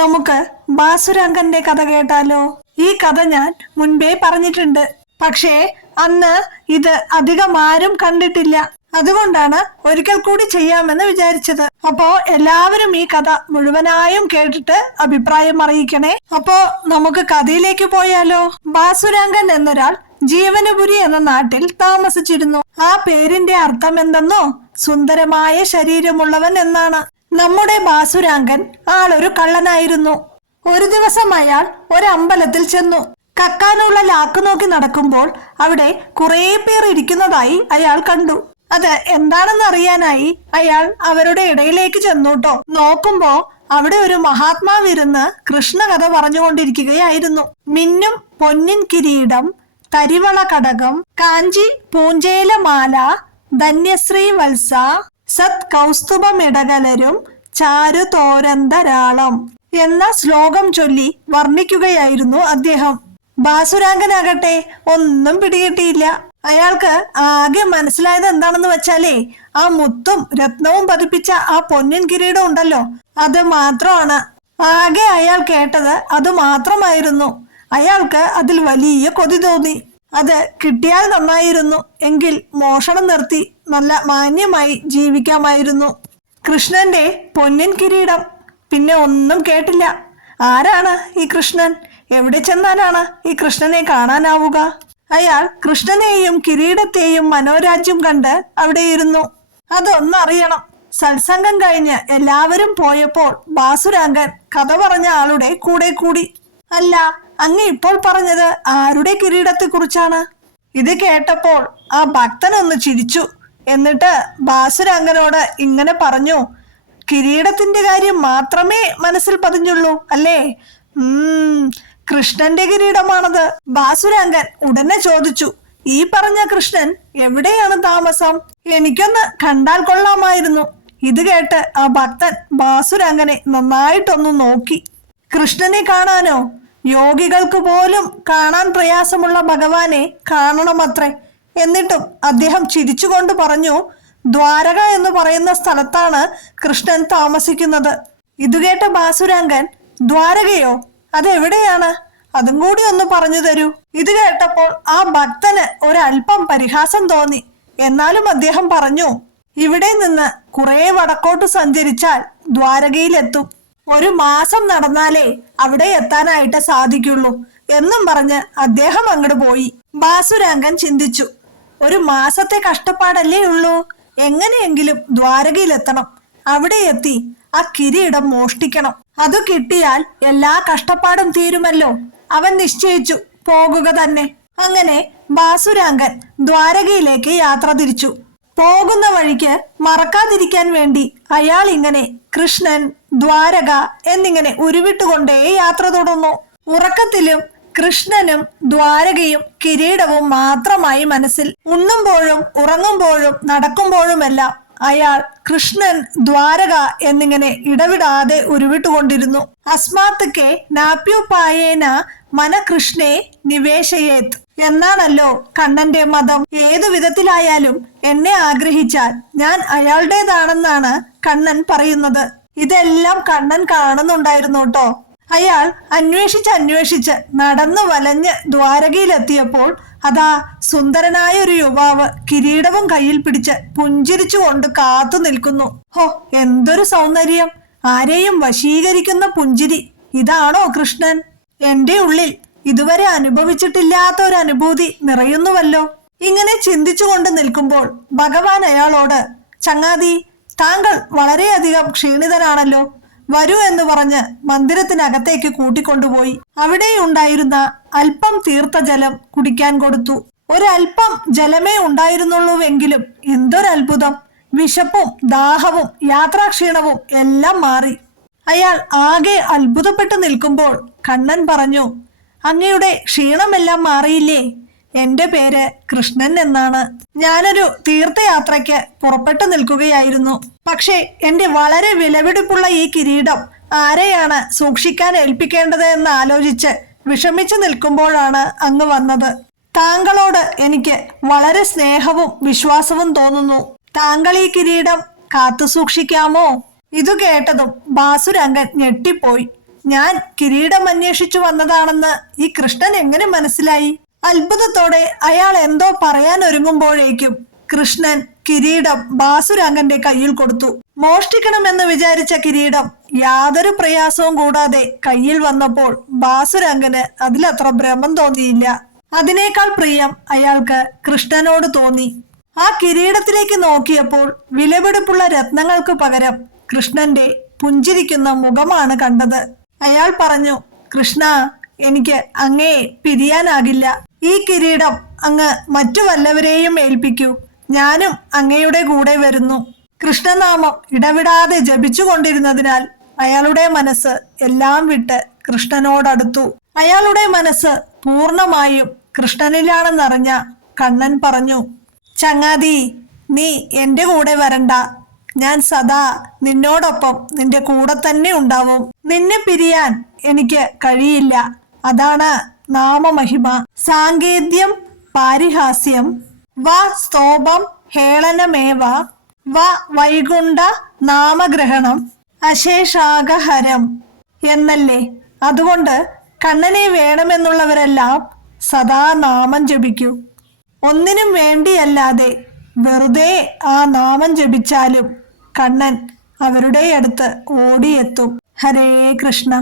നമുക്ക് ബാസുരാങ്കന്റെ കഥ കേട്ടാലോ? ഈ കഥ ഞാൻ മുൻപേ പറഞ്ഞിട്ടുണ്ട്, പക്ഷേ അന്ന് ഇത് അധികം ആരും കണ്ടിട്ടില്ല. അതുകൊണ്ടാണ് ഒരിക്കൽ കൂടി ചെയ്യാമെന്ന് വിചാരിച്ചത്. അപ്പോ എല്ലാവരും ഈ കഥ മുഴുവനായും കേട്ടിട്ട് അഭിപ്രായം അറിയിക്കണേ. അപ്പോ നമുക്ക് കഥയിലേക്ക് പോയാലോ? ബാസുരാങ്കൻ എന്നൊരാൾ ജീവനപുരി എന്ന നാട്ടിൽ താമസിച്ചിരുന്നു. ആ പേരിന്റെ അർത്ഥം എന്തെന്നോ? സുന്ദരമായ ശരീരമുള്ളവൻ എന്നാണ്. നമ്മുടെ ബാസുരാങ്കൻ ആളൊരു കള്ളനായിരുന്നു. ഒരു ദിവസം അയാൾ ഒരമ്പലത്തിൽ ചെന്നു. കക്കാനുള്ള ലാക്ക് നോക്കി നടക്കുമ്പോൾ അവിടെ കുറെ പേർ ഇരിക്കുന്നതായി അയാൾ കണ്ടു. അത് എന്താണെന്ന് അറിയാനായി അയാൾ അവരുടെ ഇടയിലേക്ക് ചെന്നുട്ടോ. നോക്കുമ്പോ അവിടെ ഒരു മഹാത്മാവിരുന്ന് കൃഷ്ണകഥ പറഞ്ഞുകൊണ്ടിരിക്കുകയായിരുന്നു. മിന്നും പൊന്നിൻ കിരീടം, തരിവള കടകം, കാഞ്ചി പൂഞ്ചേലമാല, ധന്യശ്രീ വത്സ, സത് കൗസ്തുഭമിടകലരും ചാരു തോരന്തരാളം എന്ന ശ്ലോകം ചൊല്ലി വർണ്ണിക്കുകയായിരുന്നു അദ്ദേഹം. ബാസുരാങ്കനാകട്ടെ ഒന്നും പിടികിട്ടിയില്ല. അയാൾക്ക് ആകെ മനസ്സിലായത് എന്താണെന്ന് വെച്ചാലേ, ആ മുത്തും രത്നവും പതിപ്പിച്ച ആ പൊന്നിൻ കിരീടം ഉണ്ടല്ലോ, അത് മാത്രമാണ്. ആകെ അയാൾ കേട്ടത് അത് മാത്രമായിരുന്നു. അയാൾക്ക് അതിൽ വലിയ കൊതി തോന്നി. അത് കിട്ടിയാൽ നന്നായിരുന്നു, എങ്കിൽ മോഷണം നിർത്തി നല്ല മാന്യമായി ജീവിക്കാമായിരുന്നു. കൃഷ്ണന്റെ പൊന്നിൻ കിരീടം. പിന്നെ ഒന്നും കേട്ടില്ല. ആരാണ് ഈ കൃഷ്ണൻ? എവിടെ ചെന്നാലാണ് ഈ കൃഷ്ണനെ കാണാനാവുക? അയാൾ കൃഷ്ണനെയും കിരീടത്തെയും മനോരാജ്യം കണ്ട് അവിടെ ഇരുന്നു. അതൊന്നറിയണം. സത്സംഗം കഴിഞ്ഞ് എല്ലാവരും പോയപ്പോൾ ബാസുരാങ്കൻ കഥ പറഞ്ഞ ആളുടെ കൂടെ കൂടി. അല്ല, അങ്ങ് ഇപ്പോൾ പറഞ്ഞത് ആരുടെ കിരീടത്തെ കുറിച്ചാണ്? ഇത് കേട്ടപ്പോൾ ആ ഭക്തനൊന്ന് ചിരിച്ചു. എന്നിട്ട് ബാസുരാങ്കനോട് ഇങ്ങനെ പറഞ്ഞു, കിരീടത്തിന്റെ കാര്യം മാത്രമേ മനസ്സിൽ പതിഞ്ഞുള്ളൂ അല്ലേ? കൃഷ്ണന്റെ കിരീടമാണത്. ബാസുരാങ്കൻ ഉടനെ ചോദിച്ചു, ഈ പറഞ്ഞ കൃഷ്ണൻ എവിടെയാണ് താമസം? എനിക്കൊന്ന് കണ്ടാൽ കൊള്ളാമായിരുന്നു. ഇത് കേട്ട് ആ ഭക്തൻ ബാസുരാങ്കനെ നന്നായിട്ടൊന്നു നോക്കി. കൃഷ്ണനെ കാണാനോ? യോഗികൾക്ക് പോലും കാണാൻ പ്രയാസമുള്ള ഭഗവാനെ കാണണമത്രേ. എന്നിട്ടും അദ്ദേഹം ചിരിച്ചുകൊണ്ട് പറഞ്ഞു, ദ്വാരക എന്ന് പറയുന്ന സ്ഥലത്താണ് കൃഷ്ണൻ താമസിക്കുന്നത്. ഇത് കേട്ട ബാസുരാങ്കൻ, ദ്വാരകയോ? അതെവിടെയാണ്? അതും കൂടി ഒന്ന് പറഞ്ഞു തരൂ. ഇത് കേട്ടപ്പോൾ ആ ഭക്തന് ഒരല്പം പരിഹാസം തോന്നി. എന്നാലും അദ്ദേഹം പറഞ്ഞു, ഇവിടെ നിന്ന് കുറെ വടക്കോട്ട് സഞ്ചരിച്ചാൽ ദ്വാരകയിലെത്തും. 1 മാസം നടന്നാലേ അവിടെ എത്താനായിട്ട് സാധിക്കുള്ളൂ എന്നും പറഞ്ഞ് അദ്ദേഹം അങ്ങോട്ട് പോയി. ബാസുരാങ്കൻ ചിന്തിച്ചു, 1 മാസത്തെ കഷ്ടപ്പാടല്ലേ ഉള്ളൂ. എങ്ങനെയെങ്കിലും ദ്വാരകയിലെത്തണം. അവിടെ എത്തി ആ കിരീടം മോഷ്ടിക്കണം. അത് കിട്ടിയാൽ എല്ലാ കഷ്ടപ്പാടും തീരുമല്ലോ. അവൻ നിശ്ചയിച്ചു പോകുക തന്നെ. അങ്ങനെ ബാസുരാങ്കൻ ദ്വാരകയിലേക്ക് യാത്ര തിരിച്ചു. പോകുന്ന വഴിക്ക് മറക്കാതിരിക്കാൻ വേണ്ടി അയാൾ ഇങ്ങനെ കൃഷ്ണൻ, ദ്വാരക എന്നിങ്ങനെ ഉരുവിട്ടുകൊണ്ടേ യാത്ര തുടർന്നു. ഉറക്കത്തിലും കൃഷ്ണനും ദ്വാരകയും കിരീടവും മാത്രമായി മനസ്സിൽ. ഉണ്ണുമ്പോഴും ഉറങ്ങുമ്പോഴും നടക്കുമ്പോഴുമെല്ലാം അയാൾ കൃഷ്ണൻ, ദ്വാരക എന്നിങ്ങനെ ഇടവിടാതെ ഉരുവിട്ടുകൊണ്ടിരുന്നു. അസ്മാത്ക്കെ നാപ്യുപായേന മന കൃഷ്ണേ നിവേശയേത് എന്നാണല്ലോ കണ്ണന്റെ മതം. ഏതു വിധത്തിലായാലും എന്നെ ആഗ്രഹിച്ചാൽ ഞാൻ അയാളുടേതാണെന്നാണ് കണ്ണൻ പറയുന്നത്. ഇതെല്ലാം കണ്ണൻ കാണുന്നുണ്ടായിരുന്നു കേട്ടോ. അയാൾ അന്വേഷിച്ച് നടന്നു വലഞ്ഞ് ദ്വാരകയിലെത്തിയപ്പോൾ അതാ സുന്ദരനായ ഒരു യുവാവ് കിരീടവും കയ്യിൽ പിടിച്ച് പുഞ്ചിരിച്ചുകൊണ്ട് കാത്തു നിൽക്കുന്നു. ഹോ, എന്തൊരു സൗന്ദര്യം! ആരെയും വശീകരിക്കുന്ന പുഞ്ചിരി. ഇതാണോ കൃഷ്ണൻ? എന്റെ ഉള്ളിൽ ഇതുവരെ അനുഭവിച്ചിട്ടില്ലാത്ത ഒരു അനുഭൂതി നിറയുന്നുവല്ലോ. ഇങ്ങനെ ചിന്തിച്ചുകൊണ്ട് നിൽക്കുമ്പോൾ ഭഗവാൻ അയാളോട്, ചങ്ങാതി, താങ്കൾ വളരെയധികം ക്ഷീണിതനാണല്ലോ, വരൂ എന്ന് പറഞ്ഞ് മന്ദിരത്തിനകത്തേക്ക് കൂട്ടിക്കൊണ്ടുപോയി. അവിടെ ഉണ്ടായിരുന്ന അല്പം തീർത്ഥജലം കുടിക്കാൻ കൊടുത്തു. ഒരല്പം ജലമേ ഉണ്ടായിരുന്നുള്ളൂവെങ്കിലും എന്തൊരത്ഭുതം! വിശപ്പും ദാഹവും യാത്രാക്ഷീണവും എല്ലാം മാറി. അയാൾ ആകെ അത്ഭുതപ്പെട്ടു നിൽക്കുമ്പോൾ കണ്ണൻ പറഞ്ഞു, അങ്ങയുടെ ക്ഷീണമെല്ലാം മാറിയില്ലേ? എന്റെ പേര് കൃഷ്ണൻ എന്നാണ്. ഞാനൊരു തീർത്ഥയാത്രയ്ക്ക് പുറപ്പെട്ടു നിൽക്കുകയായിരുന്നു. പക്ഷേ എന്റെ വളരെ വിലപിടിപ്പുള്ള ഈ കിരീടം ആരെയാണ് സൂക്ഷിക്കാൻ ഏൽപ്പിക്കേണ്ടത് എന്ന് ആലോചിച്ച് വിഷമിച്ചു നിൽക്കുമ്പോഴാണ് അങ്ങ് വന്നത്. താങ്കളോട് എനിക്ക് വളരെ സ്നേഹവും വിശ്വാസവും തോന്നുന്നു. താങ്കൾ ഈ കിരീടം കാത്തു സൂക്ഷിക്കാമോ? ഇതു കേട്ടതും ബാസുരാങ്കൻ ഞെട്ടിപ്പോയി. ഞാൻ കിരീടം അന്വേഷിച്ചു വന്നതാണെന്ന് ഈ കൃഷ്ണൻ എങ്ങനെ മനസ്സിലായി? അത്ഭുതത്തോടെ അയാൾ എന്തോ പറയാൻ ഒരുങ്ങുമ്പോഴേക്കും കൃഷ്ണൻ കിരീടം ബാസുരാംഗന്റെ കയ്യിൽ കൊടുത്തു. മോഷ്ടിക്കണമെന്ന് വിചാരിച്ച കിരീടം യാതൊരു പ്രയാസവും കൂടാതെ കയ്യിൽ വന്നപ്പോൾ ബാസുരാംഗന് അതിലത്ര ഭ്രമം തോന്നിയില്ല. അതിനേക്കാൾ പ്രിയം അയാൾക്ക് കൃഷ്ണനോട് തോന്നി. ആ കിരീടത്തിലേക്ക് നോക്കിയപ്പോൾ വിലപിടിപ്പുള്ള രത്നങ്ങൾക്ക് പകരം കൃഷ്ണന്റെ പുഞ്ചിരിക്കുന്ന മുഖമാണ് കണ്ടത്. അയാൾ പറഞ്ഞു, കൃഷ്ണ, എനിക്ക് അങ്ങയെ പിരിയാനാകില്ല. ഈ കിരീടം അങ്ങ് മറ്റു വല്ലവരെയും ഏൽപ്പിക്കൂ. ഞാനും അങ്ങയുടെ കൂടെ വരുന്നു. കൃഷ്ണനാമം ഇടവിടാതെ ജപിച്ചുകൊണ്ടിരുന്നതിനാൽ അയാളുടെ മനസ്സ് എല്ലാം വിട്ട് കൃഷ്ണനോടടുത്തു. അയാളുടെ മനസ്സ് പൂർണ്ണമായും കൃഷ്ണനിലാണെന്നറിഞ്ഞ കണ്ണൻ പറഞ്ഞു, ചങ്ങാതി, നീ എന്റെ കൂടെ വരണ്ട. ഞാൻ സദാ നിന്നോടൊപ്പം നിന്റെ കൂടെ തന്നെ ഉണ്ടാവും. നിന്നെ പിരിയാൻ എനിക്ക് കഴിയില്ല. അതാണ് നാമമഹിമ. സാങ്കേദ്യം പാരിഹാസ്യം വ സ്തോപം ഹേളനമേവ വ വൈകുണ്ഠ നാമഗ്രഹണം അശേഷാഗഹരം എന്നല്ലേ. അതുകൊണ്ട് കണ്ണനെ വേണമെന്നുള്ളവരെല്ലാം സദാ നാമം ജപിക്കൂ. ഒന്നിനും വേണ്ടിയല്ലാതെ വെറുതെ ആ നാമം ജപിച്ചാലും കണ്ണൻ അവരുടെ അടുത്ത് ഓടിയെത്തും. ഹരേ കൃഷ്ണ.